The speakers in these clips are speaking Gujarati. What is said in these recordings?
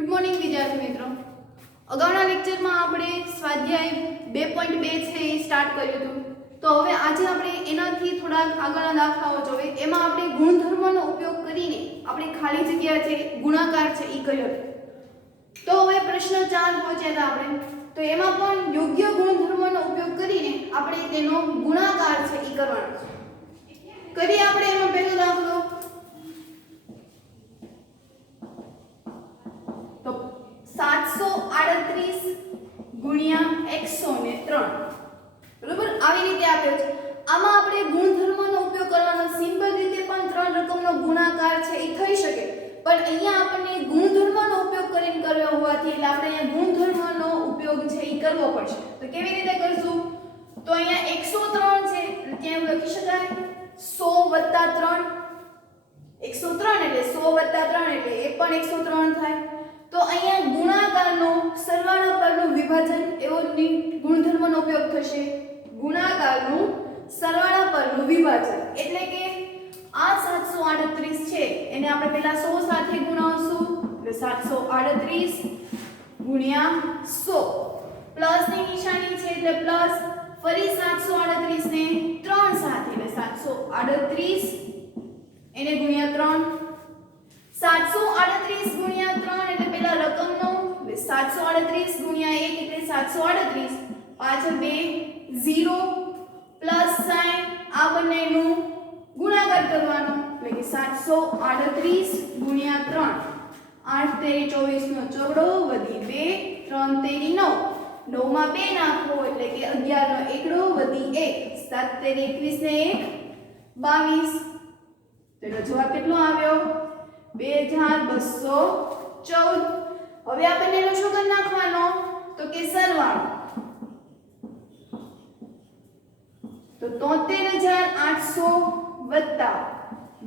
ગુડ મોર્નિંગ વિદ્યાર્થી મિત્રો. અગાઉના લેક્ચરમાં આપણે સ્વાધ્યાય 2.2 છે એ સ્ટાર્ટ કર્યું હતું. તો હવે આજે આપણે એનાથી થોડા આગળના દાખલાઓ જોઈએ. એમાં આપણે ગુણધર્મનો ઉપયોગ કરીને આપણે ખાલી જગ્યા છે ગુણાકાર છે એ કર્યો. તો હવે પ્રશ્ન 4 પહોંચ્યા હતા આપણે. તો એમાં પણ યોગ્ય ગુણધર્મનો ઉપયોગ કરીને આપણે તેનો ગુણાકાર છે એ કરવાનો છે. કરીએ આપણે એનો પહેલો દાખલો. તો 738 ગુણ્યા 103 બરોબર આવી રીતે આપ્યો છે. આમાં આપણે ગુણધર્મનો ઉપયોગ કરવાનો. સિમ્પલ રીતે પણ ત્રણ રકમનો ગુણાકાર છે એ થઈ શકે, પણ અહીંયા આપણને ગુણધર્મનો ઉપયોગ કરીને કર્યો હોવાથી એટલે આપણે અહીંયા ગુણધર્મનો ઉપયોગ છે એ કરવો પડશે. તો કેવી રીતે કરશું? તો અહીંયા 103 છે એટલે ત્યાં લખી શકાય 100 + 3. 103 એટલે 100 + 3 એટલે એ પણ 103 થાય. તો અહીંયા ગુણાકારનો સરવાળા પરનું વિભાજન એવો ગુણધર્મનો ઉપયોગ થશે. ગુણાકારનું સરવાળા પરનું વિભાજન એટલે કે આ 738 છે એને આપણે પહેલા 100 સાથે ગુણાવશું એટલે 738 ગુણ્યા 100 પ્લસ ની નિશાની છે એટલે પ્લસ, ફરી 738 ને 3 સાથે એટલે 738 એને ગુણ્યા 3. 738 ગુણ્યા 3 એટલે પેલા રકમનો એટલે 738 ગુણ્યા 1 એટલે 738, પાછળ 2 0 પ્લસ સાઇન આ બંનેનું ગુણાકાર કરવાનો એટલે કે 738 ગુણ્યા 3. 8 તેરી 24 નો ચોગડો વધી 2, 3 તેરી 9, 9 માં 2 નાખો એટલે કે 11 નો એકડો વધી 1, 7 તેરી 21 ને 1 22. તેનો જવાબ કેટલો આવ્યો? 2214. હવે આપણે એનો શું કરી નાખવાનો? તો કે સરવાળો. તો 73800 વત્તા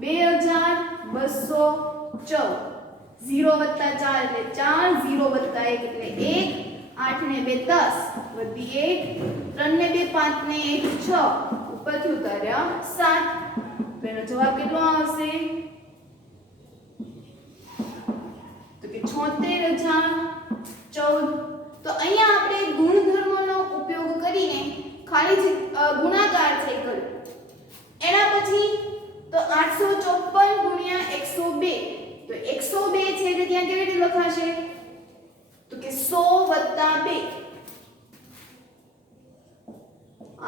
2214, 0 વત્તા 4 એટલે 4, 0 વત્તા 1 એટલે 1, 8 ને 2 10 વધી 1, 3 ને 2 5 ને 1 6, ઉપરથી ઉતાર્યા 7. તો એનો જવાબ કેટલો આવશે? તો કે 76014. તો અહીંયા આપણે ગુણધર્મનો ઉપયોગ કરીને ખાલી ગુણાકાર છે કર્યો. એના પછી તો 854 ગુણ્યા 102. તો 102 છે એટલે ત્યાં કેવી રીતે લખાશે? તો કે 100 વત્તા 2.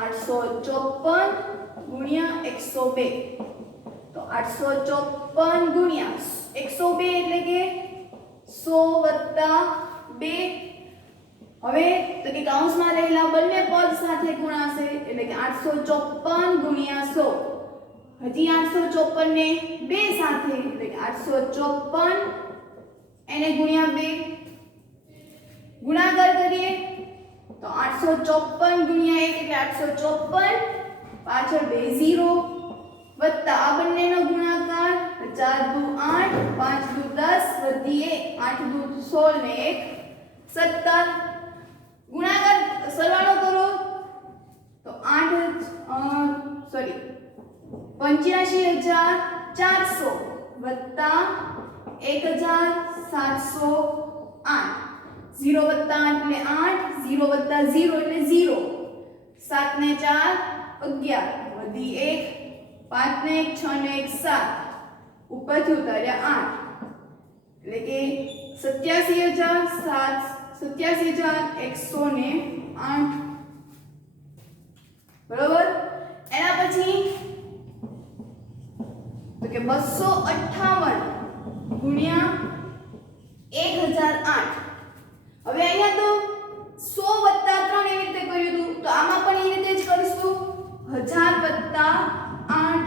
854 ગુણ્યા 102. તો 854 ગુણ્યા 102 એટલે કે 100 વત્તા 2. હવે તો કે કૌંસમાં રહેલા બંને પદ સાથે ગુણાશે એટલે કે 854 ગુણ્યા 100. હજી 854 ને 2 સાથે એટલે કે 854 એને ગુણ્યા 2. ગુણાકાર કરીએ તો 854 ગુણ્યા 1 એટલે 854, પાછળ 2 0 વત્તા આ બંનેનો ગુણાકાર 4 દુ 8, 5 દુ 10 વધી 1, 8 દુ 16 ને 1 17. ગુણાકાર સરવાળો કરો તો 85400 વત્તા 1708. 0 વત્તા 8 એટલે 8, 0 વત્તા 0 એટલે 0, 7 ને 4 11 વધી 1, 5 ને 1 6 ને 1 7, ઉપરથી ઉતાર્યા 8 એટલે કે 87108 બરોબર. એના પછી તો કે 258 ગુણ્યા 1008. હવે અહીંયા તો 100 વત્તા 3 એવી રીતે કર્યું હતું, તો આમાં પણ એ રીતે જ કરીશું 1000 વત્તા 8.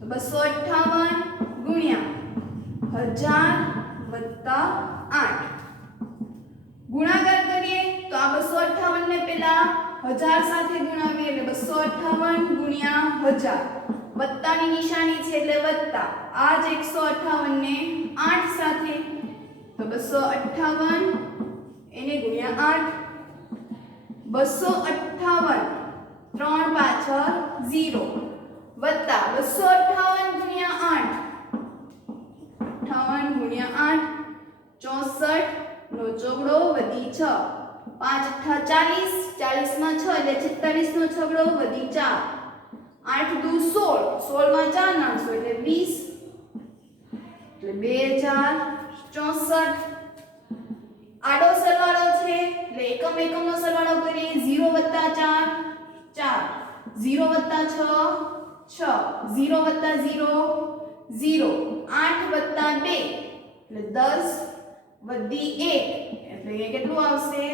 તો 258 ગુણ્યા 1000 વત્તા 8. ગુણાકાર કરીએ તો આ 258 ને પહેલા 1000 સાથે ગુણાવીએ એટલે 258 ગુણ્યા 1000, વત્તાની નિશાની છે એટલે વત્તા, આ જ 158 ને 8 સાથે તો 258 એને ગુણ્યા 8. 258 3 પાછળ 0 વત્તા 258 ગુણ્યા 8, 58 ગુણ્યા 8 64 ચોગડો વધી 6 5 અઠ્ઠા 40 40 માં 6 એટલે 46 નો છગડો વધી 4 8 દુ 16 16 માં 4 નાખશો એટલે 20 એટલે 2 4 64 આડો સરવાળો છે એટલે એકમ એકમનો સરવાળો કરીએ 0 4 4 0 6 6 0 0 0 8 2 એટલે 10 વધી 1 એટલે એ કેટલું આવશે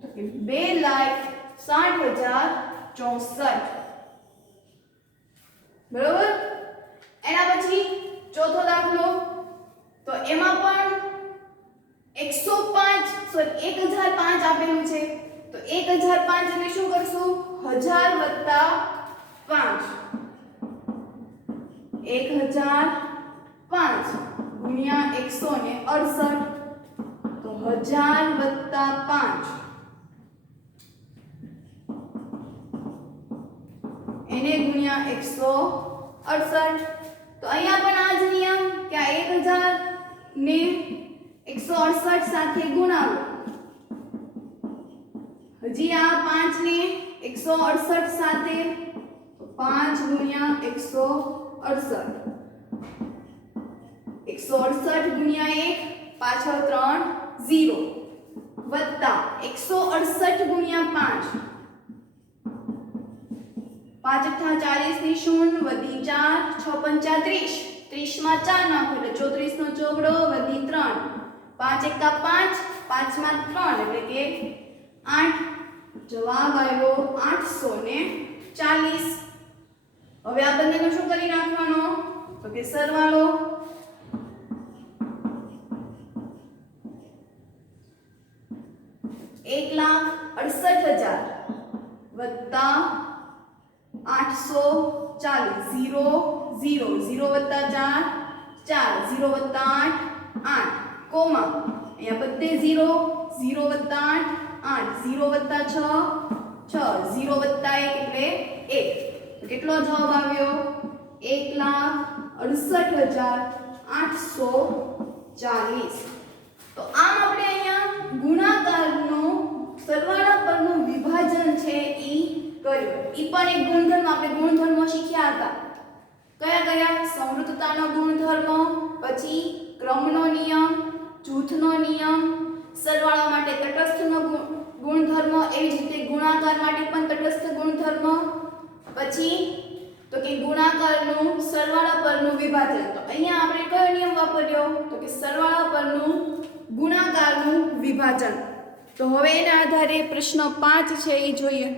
તો કે 2,60,064 બરોબર। એના પછી ચોથો દાખલો તો એમાં પણ 1005 આપેલું છે તો 1005 એટલે શું કરશું 1000 વત્તા 5 1005 ગુણ્યા 168 તો 1000 વત્તા 5 એને ગુણ્યા 168 તો અહીંયા પણ આ જ નિયમ કે આ 1000 ને 168 સાથે ગુણાવો હજી આ 5 ને 168 સાથે તો 5 ગુણ્યા 168 168 ગુણ્યા 1 પાછળ 3 0 વત્તા 168 ગુણ્યા 5 5 અઠ્ઠા 40 ની 0 વધી 4 6 પંચા 30 30 માં 4 નાખો એટલે 34 નો ચોગડો વધી 3 5 એકા 5 5 માં 3 એટલે કે 8 જવાબ આવ્યો 840 હવે આ બંનેનો શું કરી નાખવાનો તો કે સરવાળો 1,68,000 વત્તા 840 0 0 0 વત્તા 4 4 0 વત્તા 8 8 કોમા અહીંયા બધે 0 0 વત્તા 8 0 વત્તા 6 6 0 વત્તા 1 એટલે 1 તો કેટલો જવાબ આવ્યો 1,68,840 તો આમ આપણે અહીંયા ગુણાકારનો સરવાળા પરનું વિભાજન છે ઈ કર્યું ઈ પણ એક ગુણધર્મ આપણે ગુણધર્મો શીખ્યા હતા કયા કયા સમૃદ્ધતાનો ગુણધર્મ પછી ક્રમનો નિયમ જૂથનો નિયમ સરવાળા માટે તટસ્થનો ગુણધર્મ એવી જ રીતે ગુણાકાર માટે પણ તટસ્થ ગુણધર્મ પછી તો કે ગુણાકારનું સરવાળા પરનું વિભાજન તો અહીંયા આપણે કયો નિયમ વાપર્યો તો કે સરવાળા પરનું ગુણાકારનું વિભાજન તો હવે એના આધારે પ્રશ્ન 5 છે એ જોઈએ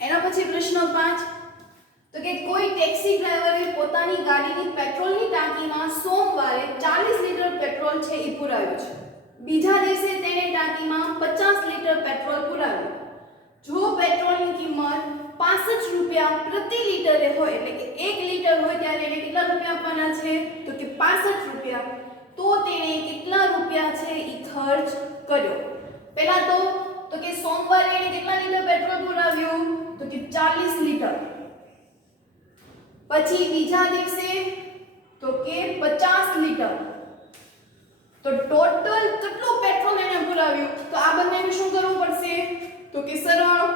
એના પછી પ્રશ્ન 5 તો કે કોઈ ટેક્સી ડ્રાઈવરે પોતાની ગાડીની પેટ્રોલની ટાંકીમાં સોમવારે 40 લીટર પેટ્રોલ છે એ પુરાવ્યું છે બીજા દિવસે તેણે ટાંકીમાં 50 લીટર પેટ્રોલ પુરાવ્યું જો પેટ્રોલની કિંમત 65 રૂપિયા પ્રતિ લીટરે હોય એટલે કે 1 લીટર હોય ત્યારે એને કેટલા રૂપિયા આપવાના છે તો કે 65 રૂપિયા તો તેણે કેટલા રૂપિયા છે એ ખર્ચ કર્યો પહેલા તો કે સોમવારે એને કેટલા લીટર પેટ્રોલ પુરાવ્યું તો કે 40 લીટર પછી બીજા દિવસે તો કે 50 લીટર તો ટોટલ કેટલું પેટ્રોલ એને પુરાવ્યું તો આ બંનેને શું કરવું પડશે તો કે સરવાળો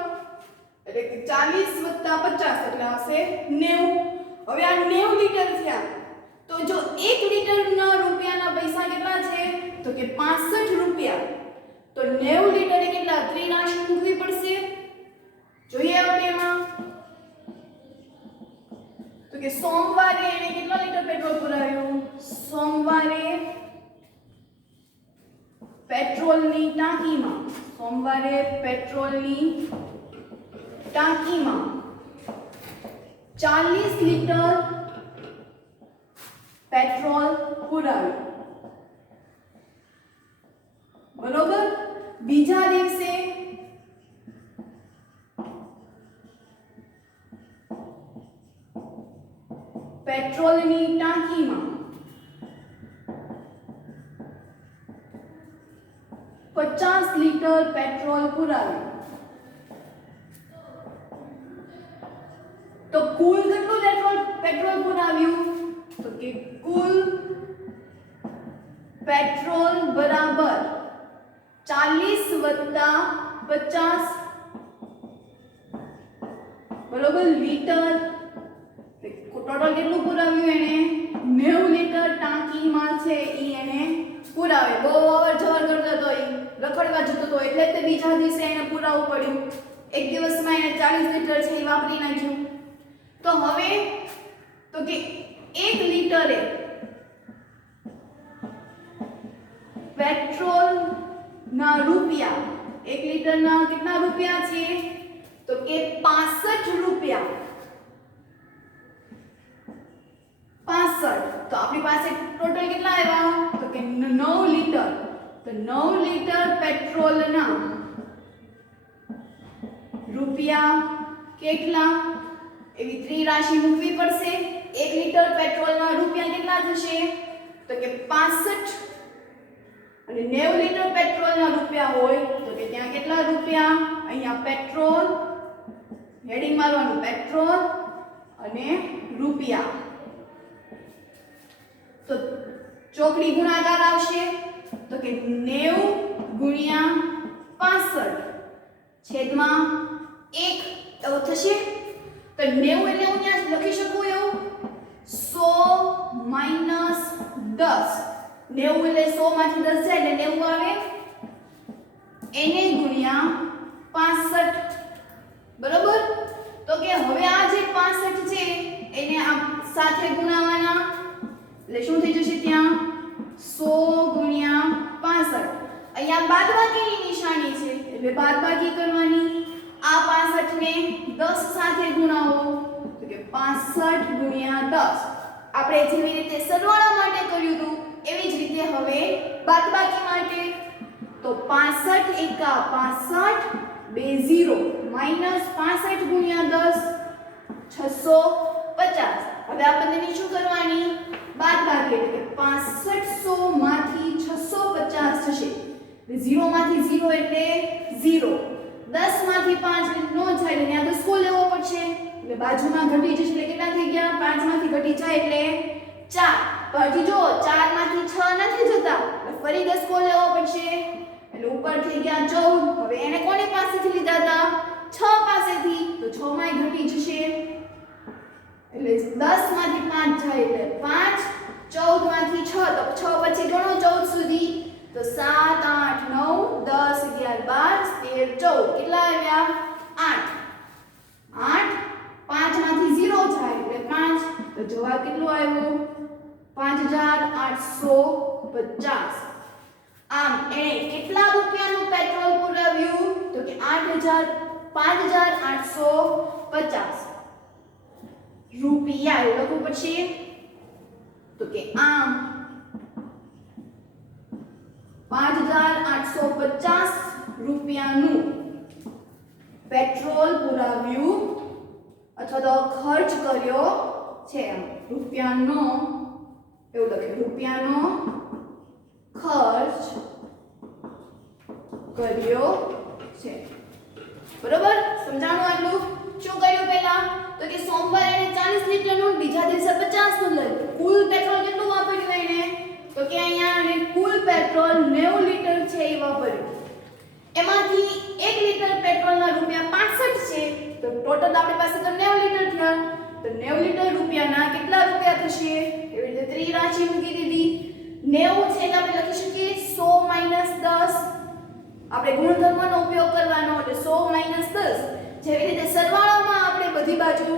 એટલે કે 40 + 50 એટલે આવશે 90 હવે આ 90 લીટર થયા તો જો 1 લીટરના રૂપિયાના પૈસા કેટલા છે તો કે 65 રૂપિયા તો 90 લીટરે કેટલા ત્રિરાશી મૂકવી પડશે જોઈએ આપણે એમાં તો કે સોમવારે એને કેટલા લીટર પેટ્રોલ પુરાવ્યું સોમવારે પેટ્રોલની ટાંકીમાં 40 લીટર પેટ્રોલ પુરાવ્યું બરોબર બીજા દિવસે પેટ્રોલની ટાંકીમાં 50 લીટર પેટ્રોલ પુરાવ્યું તો કુલ કેટલું પેટ્રોલ પુરાવ્યું તો કે કુલ પેટ્રોલ બરાબર 40 વત્તા 50 બરોબર લીટર, ટોટલ કેટલું પુરાવ્યું એને 90 લીટર ટાંકીમાં છે ઈ એને પુરાવે. બહુ અવર જવર કરતો તો ઈ રખડવા જતો તો એટલે તે બીજા દિવસે એને પુરાવવું પડ્યું. એક દિવસમાં એને 40 લીટર છે એ વાપરી નાખ્યું. તો હવે તો કે 1 લીટરે પેટ્રોલ ના રૂપિયા 1 લીટરના કેટલા રૂપિયા છે તો કે 65 રૂપિયા. 65 તો આપણી પાસે ટોટલ કેટલા આવ્યા તો કે 9 લીટર. તો 9 લીટર પેટ્રોલના રૂપિયા કેટલા એવી ત્રિરાશિ મૂકવી પડશે. 1 લીટર પેટ્રોલના રૂપિયા કેટલા થશે તો કે 65 અને 90 લીટર પેટ્રોલના રૂપિયા હોય તો કે ત્યાં કેટલા રૂપિયા અહીંયા પેટ્રોલ હેડિંગ મારવાનું પેટ્રોલ અને રૂપિયા. તો ચોકડી ગુણાકાર આવશે તો કે 90 ગુણ્યા 65 છેદમાં 1 એવો થશે. તો 90 એટલે હું ત્યાં લખી શકું એવું 100 માઈનસ 10. 90 એટલે 100 માંથી 10 જાય એટલે 90 આવે એને ગુણ્યા 65 બરોબર. તો કે હવે આ જે 65 છે એને આ સાથે ગુણાવાના એટલે શું થઈ જશે ત્યાં 100 ગુણ્યા 65. અહીંયા બાદબાકીની નિશાની છે એટલે બાદબાકી કરવાની. આ 65 ને 10 સાથે ગુણાવો તો કે 65 ગુણ્યા 10. આપણે જેવી રીતે સરવાળા માટે કર્યું હતું એવી જ રીતે હવે બાદબાકી માટે. તો 65 એકા 65 બે 0 માઈનસ 65 ગુણ્યા 10 650. હવે આ બંનેની શું કરવાની બાદબાકી એટલે કે 6500 માંથી 650 થશે. 0 માંથી 0 એટલે 0. 10 માંથી 5 નો જાય એટલે ત્યાં 10 કો લેવો પડશે એટલે બાજુમાં ઘટી જશે એટલે કેટલા થઈ ગયા 5 માંથી ઘટી જાય એટલે 4. પછી જો 4 માંથી 6 નથી જતા એટલે ફરી 10 કો લેવો પડશે એટલે ઉપર થઈ ગયા 14. હવે એને કોની પાસેથી લીધા હતા 6 પાસેથી તો 6 માંય ઘટી જશે એટલે 10 માંથી 5 જાય એટલે 5. 14 માંથી 6 તો 6 પછી ગણો 14 સુધી તો 7 8 9 10 11 12 13 14 કેટલા આવ્યા 8. 5 માંથી 0 જાય એટલે 5 તો જવાબ કેટલો આવ્યો 5850. આમ એણે કેટલા રૂપિયાનું પેટ્રોલ પુરાવ્યું તો કે 5850 રૂપિયા એવું લખવું પડશે. તો કે આમ 5850 રૂપિયાનું પેટ્રોલ પુરાવ્યું અથવા તો ખર્ચ કર્યો છે. રૂપિયાનો એવું લખે રૂપિયાનો ખર્ચ કર્યો છે. બરોબર સમજાણું આટલું. શું કર્યું પહેલા તો કે સોમવારે એને 40 લીટરનું બીજા દિવસે 50 નું લઈ કુલ પેટ્રોલ કેટલું વાપર્યું એને તો કે અહીંયા એને કુલ પેટ્રોલ 90 લીટર છે એ વાપર્યું. એમાંથી 1 લીટર પેટ્રોલના રૂપિયા 65 છે તો ટોટલ આપણી પાસે તો 90 લીટર થયા. તો 90 લીટર રૂપિયાના કેટલા રૂપિયા થશે એવી રીતે ત્રિરાશિ મૂકી દીધી. 90 છે એટલે આપણે લખી શકીએ 100 માઈનસ 10. આપણે ગુણધર્મનો ઉપયોગ કરવાનો એટલે 100 માઈનસ 10. જેવી રીતે સરવાળામાં આપણે બધી બાજુ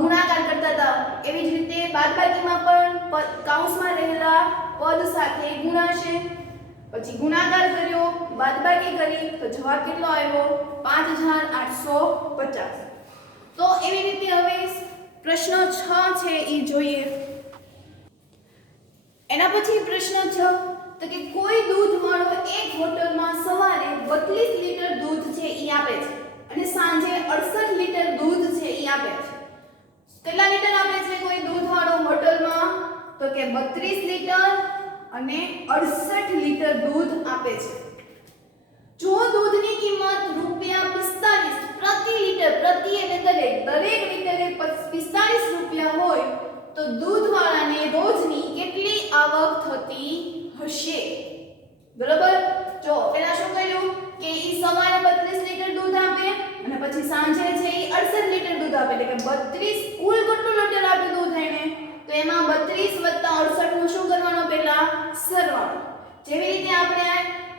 ગુણાકાર કરતા હતા એવી જ રીતે બાદબાકીમાં પણ કૌંસમાં રહેલા પદ સાથે ગુણાશે. પછી ગુણાકાર કર્યો બાદબાકી કરી તો જવાબ કેટલો આવ્યો 5850. તો એવી રીતે હવે પ્રશ્ન 6 છે એ જોઈએ. એના પછી પ્રશ્ન 6 તો કે કોઈ દૂધવાળો એક હોટલમાં સવારે 32 લીટર દૂધ છે એ આપે છે અને સાંજે 68 લીટર દૂધ છે એ આપે છે. કેટલા લીટર આપે છે કોઈ દૂધવાળો હોટલમાં તો કે 32 લીટર અને 68 લીટર દૂધ આપે છે. જો દૂધની કિંમત ₹45 પ્રતિ લીટર, પ્રતિ એટલે દરેક લીટરે 45 રૂપિયા હોય તો દૂધવાળાને રોજની કેટલી આવક થતી થશે. બરોબર. જો પેલા શું કર્યું કે ઈ સવારે 32 લીટર દૂધ આપે અને પછી સાંજે છે ઈ 68 લીટર દૂધ આપે, એટલે કે 32 કુલ કેટલું લીટર આપ્યું દૂધ એને, તો એમાં 32 + 68 નું શું કરવાનો પહેલા સરવાળો. જેવી રીતે આપણે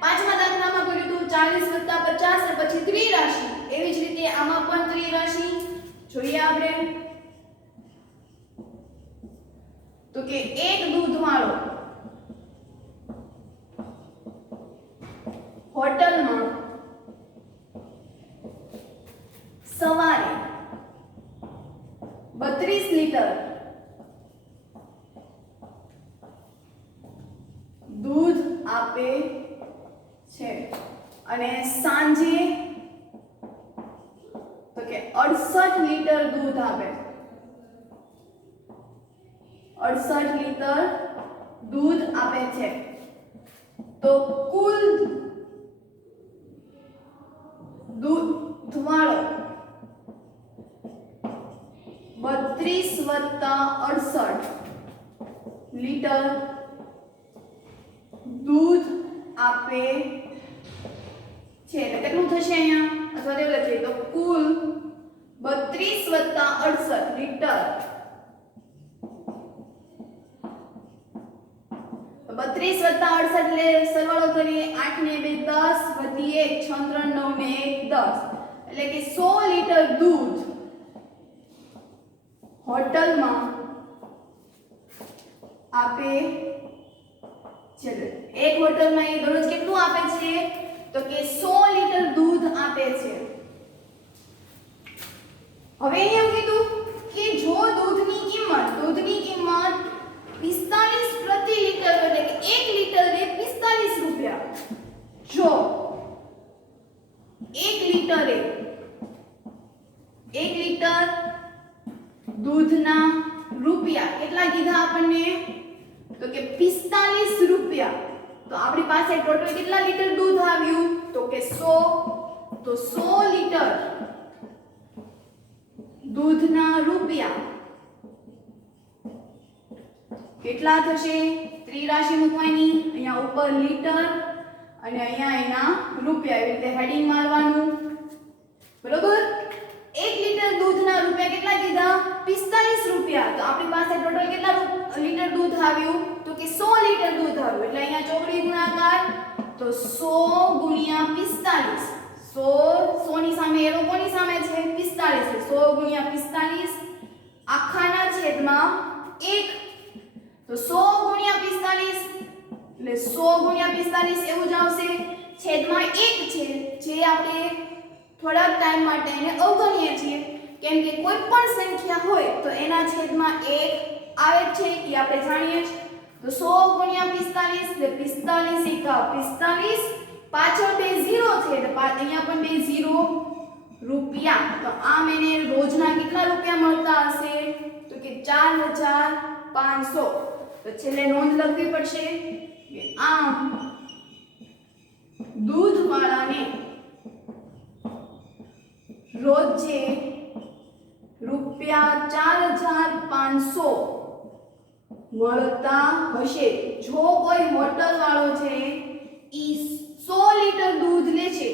પાંચમા દાખલામાં કર્યું હતું 40 + 50 અને પછી ત્રિરાશિ, એવી જ રીતે આમાં પણ ત્રિરાશિ જોઈએ આપણે. તો કે એક દૂધવાળો હોટલમાં સવારે 32 લીટર દૂધ આપે છે અને સાંજે તો કે 68 લીટર દૂધ આપે, 68 લીટર દૂધ આપે છે. તો કુલ દૂધવાળો 32 + 68 લીટર દૂધ આપે છે. એટલે કેટલું થશે અહીંયા, અથવા તો લખીએ તો કુલ 32 + 68 લીટર, 32 + 68 એટલે સરવાળો કરીએ 8 ને 2 10 વધી 1 6 3 9 ને 1 10, એટલે કે 100 લીટર દૂધ હોટલમાં આપે છે. એક હોટલમાં એ દરરોજ કેટલું આપે છે, તો કે 100 લીટર દૂધ આપે છે. હવે એવું કીધું કે જો દૂધની કિંમત 45 પ્રતિ લીટર એટલે કે 1 લીટરે 45 રૂપિયા, જો 1 લીટર દૂધના રૂપિયા કેટલા કીધા આપણને, તો કે 45 રૂપિયા. તો આપણી પાસે ટોટલ કેટલા લીટર દૂધ આવ્યું, તો કે 100. તો 100 લીટર દૂધના રૂપિયા કેટલા થશે, ત્રિરાશિ મૂકવાની, અહીંયા ઉપર લીટર અને અહીંયા એના રૂપિયા, એવી રીતે હેડિંગ મારવાનું. બરોબર. 1 લીટર દૂધના રૂપિયા કેટલા કીધા, 45 રૂપિયા. તો આપણી પાસે ટોટલ કેટલા લીટર દૂધ આવ્યું, તો કે 100 લીટર દૂધ આવ્યું. એટલે અહીંયા ચોકડી ગુણાકાર, તો 100 × 45, 100 ની સામે એરો કોની સામે છે, 45, 100 × 45 આખાના છેદમાં 1. તો 100 × 45 એટલે 100 × 45 એવું જ આવશે. છેદમાં 1 છે, જે આપણે થોડાક ટાઈમ માટે એને અવગણીએ છીએ, કેમ કે કોઈ પણ સંખ્યા હોય તો એના છેદમાં 1 આવે છે, એ આપણે જાણીએ છીએ. તો 100 × 45 એટલે 45 × 45, પાછળ બે 0 છે એટલે અહીંયા પણ બે 0 રૂપિયા. તો આમ એને રોજના કેટલા રૂપિયા મળતા હશે, તો કે 4500. તો છેલ્લે નોંધ લખવી પડશે કે આમ દૂધવાળાને રોજે ₹4500 મળતા હશે. જો કોઈ હોટલ વાળો છે ઈ 100 લીટર દૂધ લે છે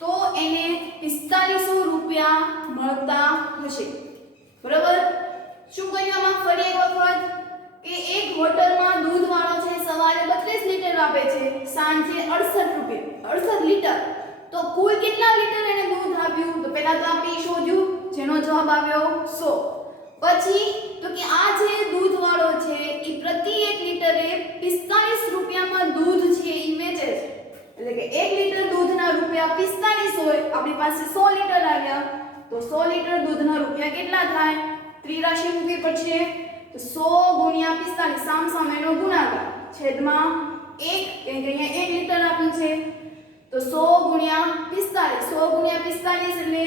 તો એને 4500 રૂપિયા મળતા હશે. બરાબર. શું કહ્યું આમાં ફરી એક વખત કે એક હોટલમાં દૂધ વાળો છે સવારે 32 લીટર આપે છે, સાંજે 68 લીટર. તો કુલ કેટલા લીટર એને દૂધ આપ્યું, તો પહેલા તો આપણે શોધ્યું જેનો જવાબ આવ્યો 100. પછી તો કે આ જે દૂધ વાળો છે ઈ પ્રતિ 1 લીટરે 45 રૂપિયામાં દૂધ છે ઈ વેચે છે. એટલે કે 1 લીટર દૂધના રૂપિયા 45 હોય, આપણી પાસે 100 લીટર આવ્યા, તો 100 લીટર દૂધના રૂપિયા કેટલા થાય, ત્રિરાશિ મૂકવી પડશે. તો 100 × 45 સામસામેનો ગુણાકાર છેદમાં 1, કેમ કે અહીંયા 1 લીટર આપ્યું છે. તો 100 × 45 એટલે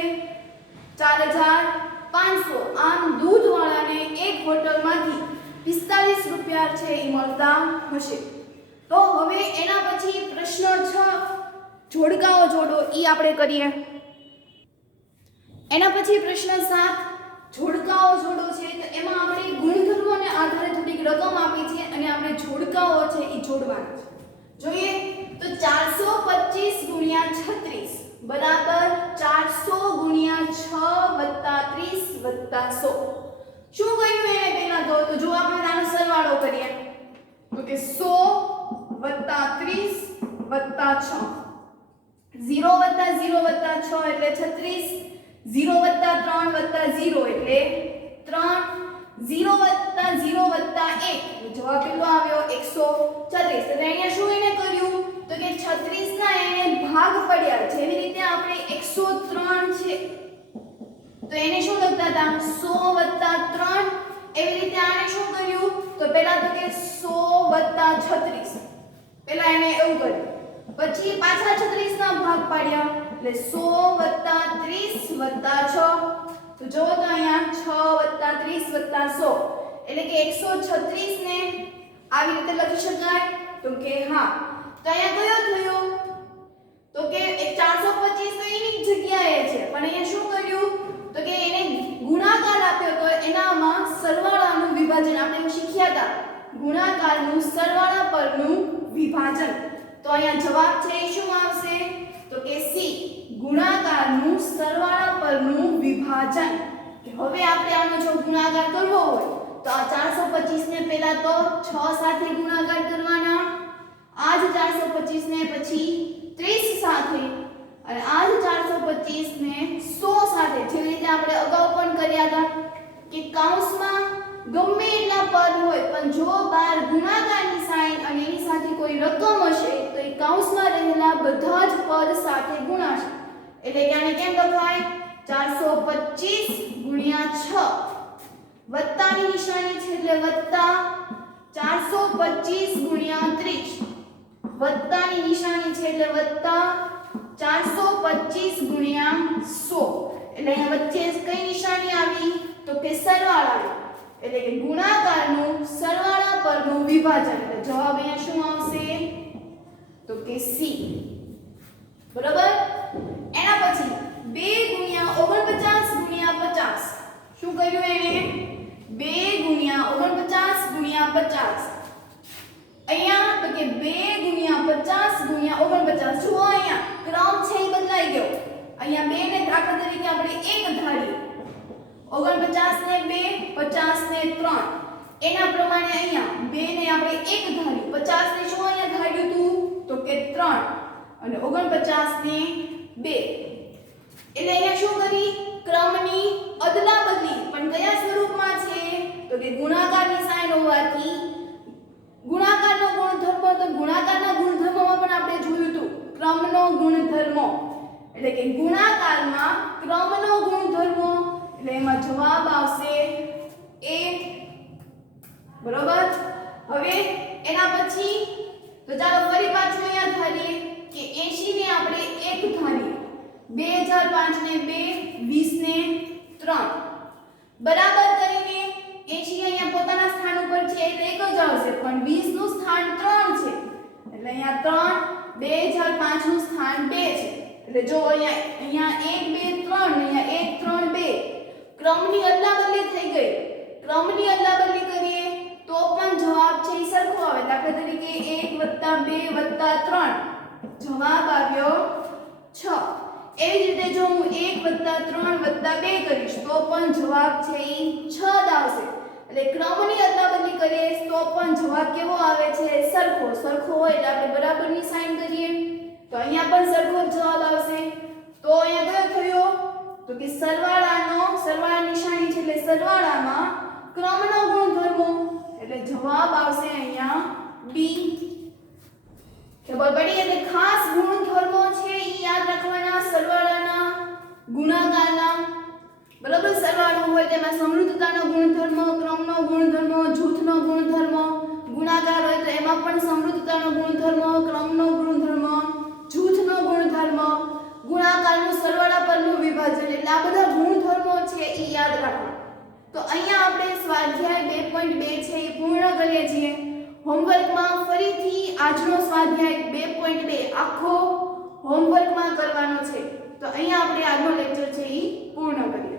4500. આમ દૂધવાળાને એક હોટલમાંથી 45 રૂપિયા છે એ મળતા હશે. તો હવે એના પછી પ્રશ્ન 6 જોડકાઓ જોડો ઈ આપણે કરીએ. એના પછી પ્રશ્ન 7 જોડકાઓ જોડો છે. તો એમાં આપણે ગુણધર્મોને આધારે થોડીક રકમ આપી છે અને આપણે જોડકાઓ છે એ જોડવાના છે. જોઈએ તો 425 ગુણ્યા 36 બરાબર 400 ગુણ્યા 6 વત્તા 30 વત્તા 100. શું કર્યું એને પહેલા તો જો આપણે આનો સરવાળો કરીએ તો કે 100 વત્તા 30 વત્તા 6 0 વત્તા 0 વત્તા 6 એટલે 36 0 વત્તા 3 વત્તા 0 એટલે 3 0 વત્તા 0 વત્તા 1 જવાબ કેટલો આવ્યો 136. એટલે અહીંયા શું એને કર્યું તો કે 36 ના એને ભાગ પડ્યા જેવી રીતે આપણે 103 છે તો એને શું લખતા હતા 100 વત્તા 3 એવી રીતે આને શું કર્યું તો પહેલા તો કે 100 વત્તા 36 પહેલા એને એવું કર્યું પછી પાછા 36 ના ભાગ પાડ્યા એટલે 100 વત્તા 30 વત્તા 6 તો જો તો અહીંયા 6 વત્તા 30 વત્તા 100 એટલે કે 136 ને આવી રીતે લખી શકાય તો કે હા. તો અહીંયા કયો થયો તો કે 425 તો એની જગ્યાએ છે પણ અહીંયા શું કર્યું તો કે એને ગુણાકાર આપ્યો તો એનામાં સરવાળાનું વિભાજન આપણે શીખ્યા હતા ગુણાકારનું સરવાળા પરનું વિભાજન. તો અહીંયા જવાબ છે એ શું આવશે તો કે સી ગુણાકારનું સરવાળા પરનું વિભાજન. હવે આપણે આનો જો ગુણાકાર કરવો હોય તો આ 425 ને પહેલા તો 6 સાથે ગુણાકાર કરવાના આ જ 425 ને પછી 30 સાથે અને આ જ 425 ને 100 સાથે જેવી રીતે આપણે અગાઉ પણ કર્યા હતા કે કૌંસમાં ગમે એટલા પદ હોય પણ જો બાર ગુણાકારની સાઇન અને એની સાથે કોઈ રકમ હશે તો એ કૌંસમાં રહેલા બધા જ પદ સાથે ગુણાશે. એટલે કે આને કેમ લખાય 425 ગુણ્યા 6 વત્તાની નિશાની છે એટલે વત્તા 425 ગુણ્યા 30 વત્તાની નિશાની છે એટલે વત્તા 425 ગુણ્યા 100 એટલે અહીંયા વચ્ચે કઈ નિશાની આવી તો કે સરવાળાની એટલે કે ગુણાકારનું સરવાળા પરનું વિભાજન. એટલે જવાબ અહીંયા શું આવશે તો કે સી. બરાબર. એના પછી 2 ગુણ્યા 49 ગુણ્યા 50 શું કર્યું એને 2 ગુણ્યા 49 ગુણ્યા 50 અહીંયા તો કે 2 ગુણ્યા 50 ગુણ્યા 49 જુઓ અહીંયા ક્રમ છે એ બદલાઈ ગયો. અહીંયા 2 ને દાખલા તરીકે આપણે 1 ધારીએ 49 ને 2 50 ને 3 એના પ્રમાણે અહીંયા 2 ને આપણે 1 ધાર્યું 50 ને શું અહીંયા ધાર્યું હતું તો કે 3 અને 49 ને 2 એટલે અહીંયા શું કરી ક્રમની અદલાબદલી પણ કયા સ્વરૂપમાં છે તો કે ગુણાકારની સાઇન હોવાથી ગુણાકારનો ગુણધર્મ તો ગુણાકારના ગુણધર્મમાં પણ આપણે જોયું હતું ક્રમનો ગુણધર્મ એટલે કે ગુણાકારમાં ક્રમનો ગુણધર્મ એટલે એમાં જવાબ આવશે એ. બરોબર. હવે એના પછી તો ચાલો ફરી પાછું અહીંયા ધારીએ કે 80 ને આપણે 1 ધારીએ 2005 ને 2 20 ને 3 બરાબર કરીને 80 અહીંયા પોતાના સ્થાન ઉપર છે એટલે એક જ આવશે પણ 20 નું સ્થાન 3 છે એટલે અહીંયા 3 2005 નું સ્થાન 2 છે એટલે જો અહીંયા 1 2 3 અહીંયા 1 3 2 ક્રમની અદલાબદલી થઈ ગઈ. ક્રમની અદલાબદલી કરીએ તો પણ જવાબ છે એ સરખો આવે. દાખલા તરીકે 1 2 3 જવાબ આવ્યો 6. એવી જ રીતે જો હું 1 3 2 કરીશ તો પણ જવાબ છે એ 6 જ આવશે. એટલે ક્રમની અદલાબદલી કરીએ તો પણ જવાબ કેવો આવે છે સરખો. સરખો હોય એટલે આપણે બરાબરની સાઇન કરીએ તો અહીંયા પણ સરખો જવાબ આવશે. તો અહીંયા કયો થયો તો કે સરવાળા નિશાની છે એટલે સરવાળામાં ક્રમનો ગુણધર્મ એટલે જવાબ આવશે અહીંયા બી. ખબર પડી. એટલે ખાસ ગુણધર્મો છે એ યાદ રાખવાના સરવાળાના ગુણાકારના. બરાબર. સરવાળો હોય તેમાં સમૃદ્ધતાનો ગુણધર્મ ક્રમનો ગુણધર્મ જૂથનો ગુણધર્મ ગુણાકાર હોય તો એમાં પણ સમૃદ્ધતાનો ગુણધર્મ ક્રમનો ગુણધર્મ જૂથનો ગુણધર્મ ગુણાકારનું સરવાળા પરનું વિભાજન એટલે આ બધા ગુણધર્મો છે એ યાદ રાખવા. તો અહીંયા આપણે સ્વાધ્યાય 2.2 છે એ પૂર્ણ કરીએ છીએ. હોમવર્કમાં ફરીથી આજનો સ્વાધ્યાય 2.2 આખો હોમવર્કમાં કરવાનો છે. તો અહીંયા આપણે આજનો લેક્ચર છે એ પૂર્ણ કરીએ.